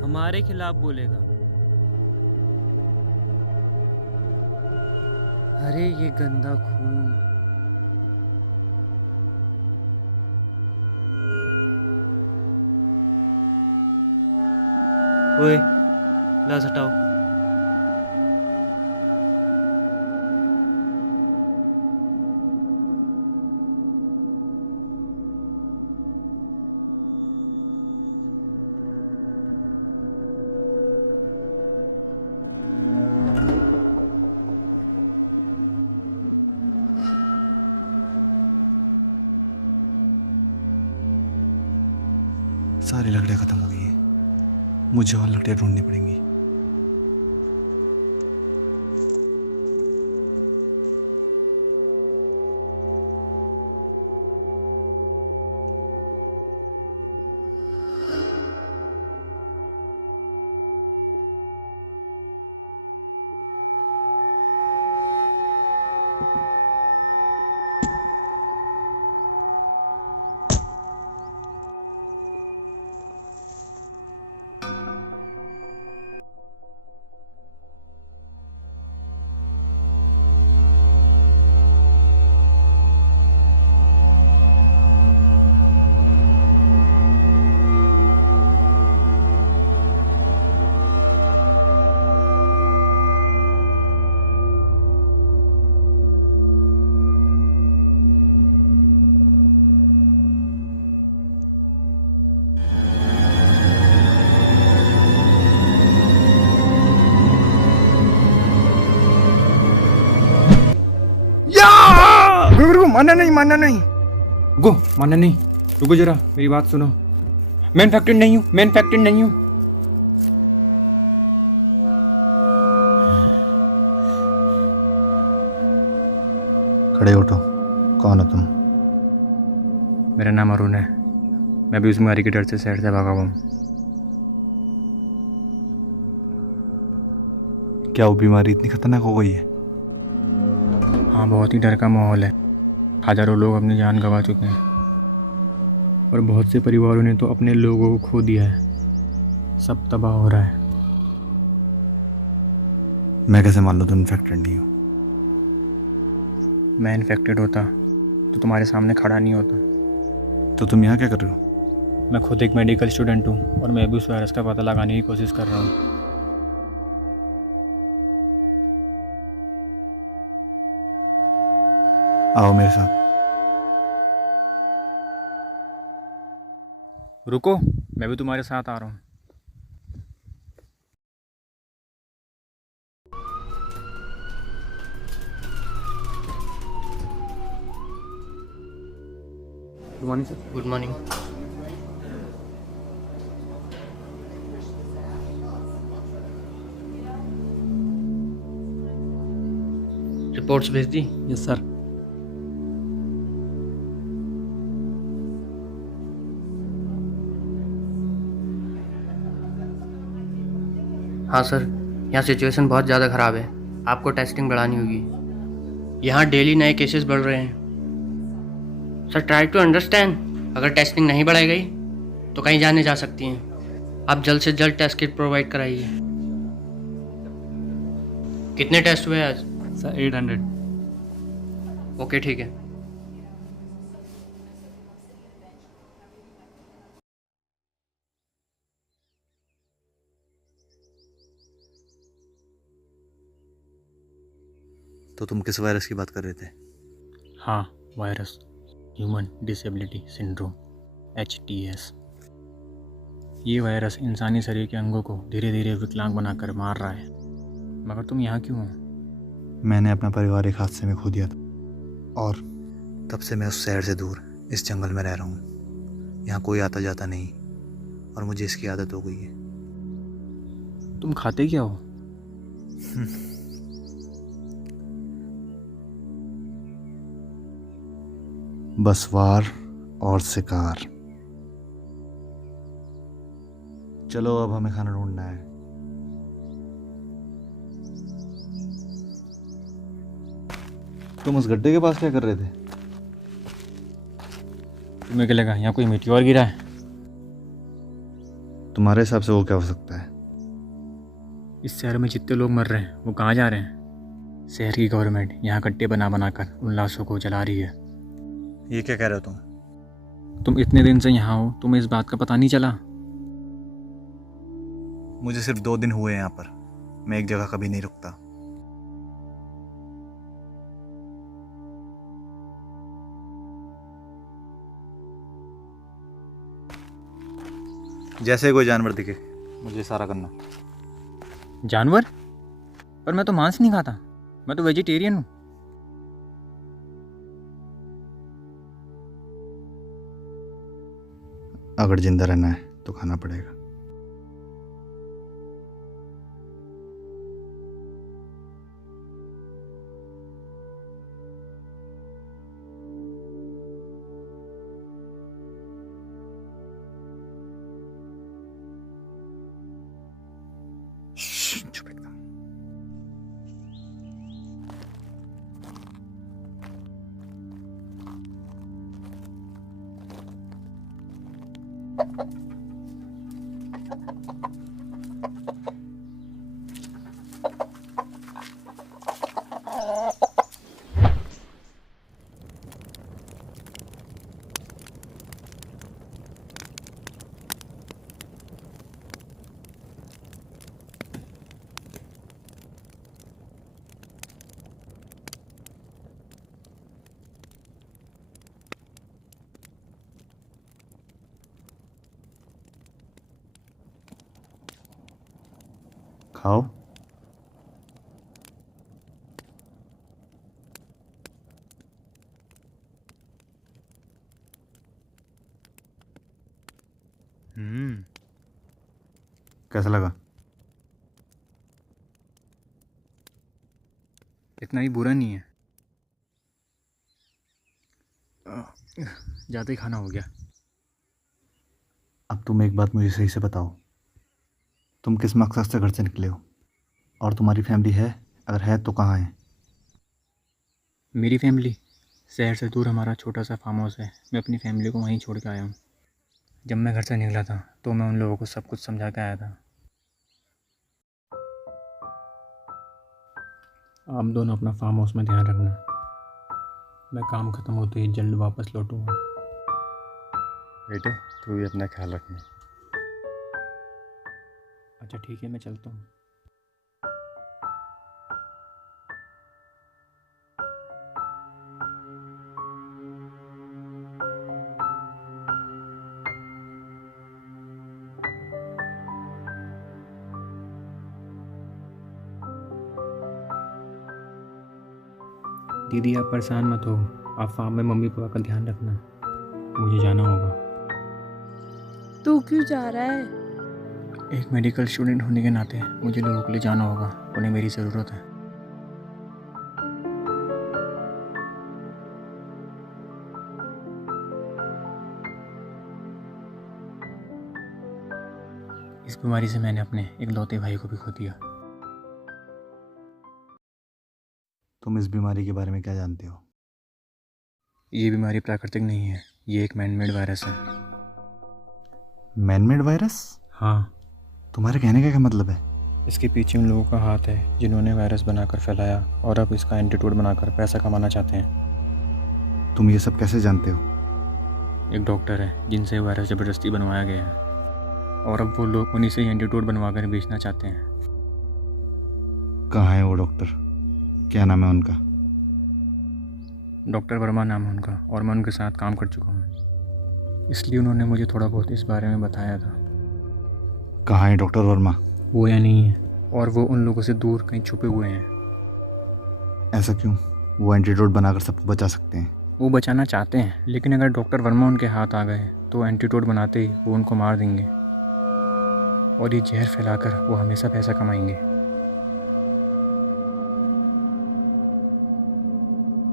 हमारे खिलाफ बोलेगा। अरे ये गंदा खून। ओए, ग्लास हटाओ। सारी लकड़ियाँ खत्म हो गई हैं, मुझे और लकड़ियाँ ढूंढनी पड़ेंगी। रुको, मानना नहीं रुको, मानना नहीं। रुको जरा, मेरी बात सुनो। मैं इन्फेक्टेड नहीं हूँ। खड़े उठो, कौन हो तुम? मेरा नाम अरुण है। मैं भी उस बीमारी के डर से शहर से भागा हुआ हूँ। क्या वो बीमारी इतनी खतरनाक हो गई है? हाँ, बहुत ही डर का माहौल है। हजारों लोग अपनी जान गंवा चुके हैं और बहुत से परिवारों ने तो अपने लोगों को खो दिया है। सब तबाह हो रहा है। मैं कैसे मान लूँ तुम इन्फेक्टेड नहीं हो? मैं इन्फेक्टेड होता तो तुम्हारे सामने खड़ा नहीं होता। तो तुम यहाँ क्या कर रहे हो? मैं खुद एक मेडिकल स्टूडेंट हूँ और मैं भी उस वायरस का पता लगाने की कोशिश कर रहा हूँ। आओ मेरे साथ। रुको, मैं भी तुम्हारे साथ आ रहा हूँ। Good morning sir. Good morning. Reports भेज दी? Yes sir. हाँ सर, यहाँ सिचुएशन बहुत ज़्यादा ख़राब है। आपको टेस्टिंग बढ़ानी होगी। यहाँ डेली नए केसेस बढ़ रहे हैं। Sir try to understand. अगर टेस्टिंग नहीं बढ़ाई गई तो कहीं जाने जा सकती हैं। आप जल्द से जल्द टेस्ट किट प्रोवाइड कराइए। कितने टेस्ट हुए आज? सर 800। ओके ठीक है। तो तुम किस वायरस की बात कर रहे थे? हाँ, virus, human disability syndrome, HDS। ये वायरस इंसानी शरीर के अंगों को धीरे धीरे विकलांग बनाकर मार रहा है। मगर तुम यहाँ क्यों हो? मैंने अपना परिवार एक हादसे में खो दिया था और तब से मैं उस शहर से दूर इस जंगल में रह रहा हूँ। यहाँ कोई आता जाता नहीं और मुझे इसकी आदत हो गई है। तुम खाते क्या हो? बस वार और शिकार। चलो अब हमें खाना ढूंढना है। तुम उस गड्ढे के पास क्या कर रहे थे? तुम्हें क्या लगा यहाँ कोई मीटियोर गिरा है? तुम्हारे हिसाब से वो क्या हो सकता है? इस शहर में जितने लोग मर रहे हैं वो कहाँ जा रहे हैं? शहर की गवर्नमेंट यहाँ गड्ढे बना बना कर उन लाशों को जला रही है। ये क्या कह रहे हो तुम? तुम इतने दिन से यहाँ हो, तुम्हें इस बात का पता नहीं चला? मुझे सिर्फ 2 दिन हुए हैं यहाँ पर। मैं एक जगह कभी नहीं रुकता। जैसे कोई जानवर दिखे मुझे इशारा करना। जानवर? पर मैं तो मांस नहीं खाता, मैं तो वेजिटेरियन हूँ। अगर जिंदा रहना है तो खाना पड़ेगा। चुप एकदम। खाओ। कैसा लगा? इतना ही बुरा नहीं है, ज़्यादा ही खाना हो गया। अब तुम एक बात मुझे सही से बताओ, तुम किस मकसद से घर से निकले हो? और तुम्हारी फैमिली है? अगर है तो कहाँ है? मेरी फैमिली शहर से दूर हमारा छोटा सा फार्म हाउस है। मैं अपनी फैमिली को वहीं छोड़ के आया हूँ। जब मैं घर से निकला था तो मैं उन लोगों को सब कुछ समझा के आया था। आप दोनों अपना फार्म हाउस में ध्यान रखना। मैं काम ख़त्म होते ही जल्द वापस लौटूंगा। बेटे तू भी अपना ख्याल रखना। अच्छा ठीक है, मैं चलता हूँ। दीदी आप परेशान मत हो, आप फार्म में मम्मी पापा का ध्यान रखना। मुझे जाना होगा। तू क्यों जा रहा है? एक मेडिकल स्टूडेंट होने के नाते मुझे लोगों के लिए जाना होगा, उन्हें मेरी ज़रूरत है। इस बीमारी से मैंने अपने इकलौते भाई को भी खो दिया। तुम इस बीमारी के बारे में क्या जानते हो? ये बीमारी प्राकृतिक नहीं है, ये एक मैनमेड वायरस है। Manmade virus? हाँ, तुम्हारे कहने का क्या मतलब है? इसके पीछे उन लोगों का हाथ है जिन्होंने वायरस बनाकर फैलाया और अब इसका एंटीटोड बनाकर पैसा कमाना चाहते हैं। तुम ये सब कैसे जानते हो? एक डॉक्टर है जिनसे वायरस ज़बरदस्ती बनवाया गया है और अब वो लोग उन्हीं से ही एंटीटोड बनवा कर बेचना चाहते हैं। कहाँ है वो डॉक्टर? क्या नाम है उनका? डॉक्टर वर्मा नाम है उनका और मैं उनके साथ काम कर चुका हूँ, इसलिए उन्होंने मुझे थोड़ा बहुत इस बारे में बताया था। कहाँ है डॉक्टर वर्मा? वो या नहीं है और वो उन लोगों से दूर कहीं छुपे हुए हैं। ऐसा क्यों? वो एंटीडोट बनाकर सबको बचा सकते हैं। वो बचाना चाहते हैं, लेकिन अगर डॉक्टर वर्मा उनके हाथ आ गए तो एंटीटोड बनाते ही वो उनको मार देंगे और ये जहर फैलाकर वो हमेशा पैसा कमाएंगे।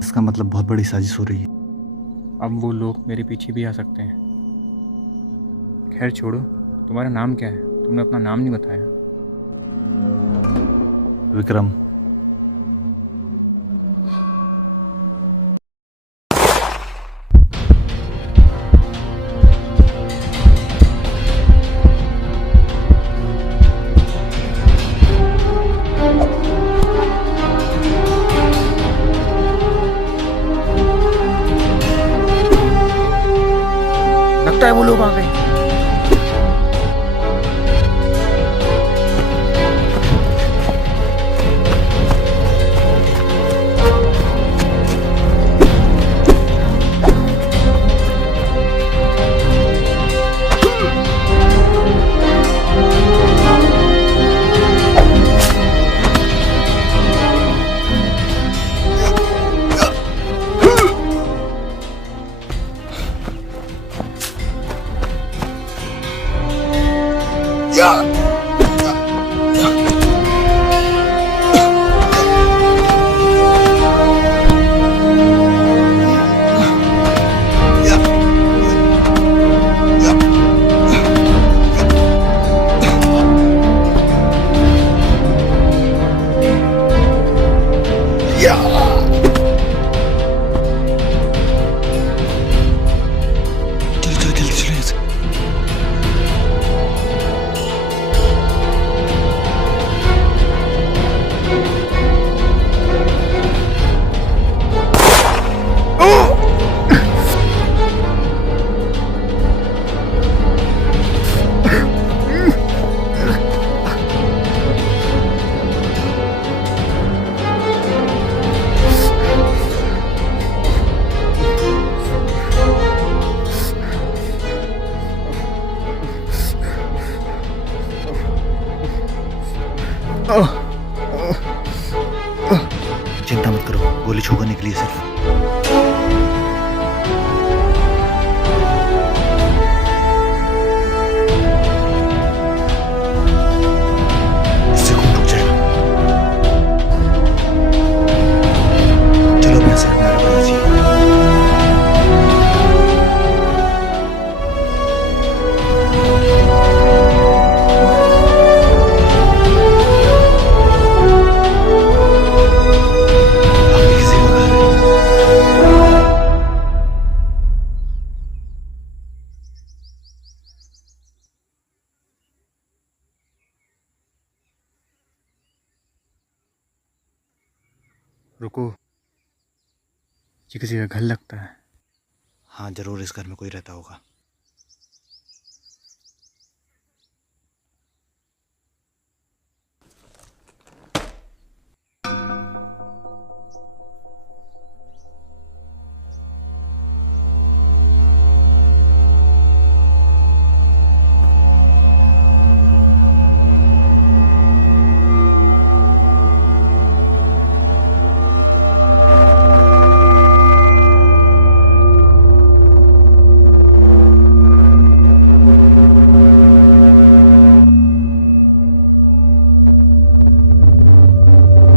इसका मतलब बहुत बड़ी साजिश हो रही है। अब वो लोग मेरे पीछे भी आ सकते हैं। खैर छोड़ो, तुम्हारा नाम क्या है? तुमने अपना नाम नहीं बताया। विक्रम। चिंता मत करो, गोली छूकर निकली है सिर्फ। इससे खून रुक जाएगा। चलो अपने से अपना रवाना जी। आपकी किसी का घर है। रुको, ये किसी का घर लगता है। हाँ जरूर, इस घर में कोई रहता होगा।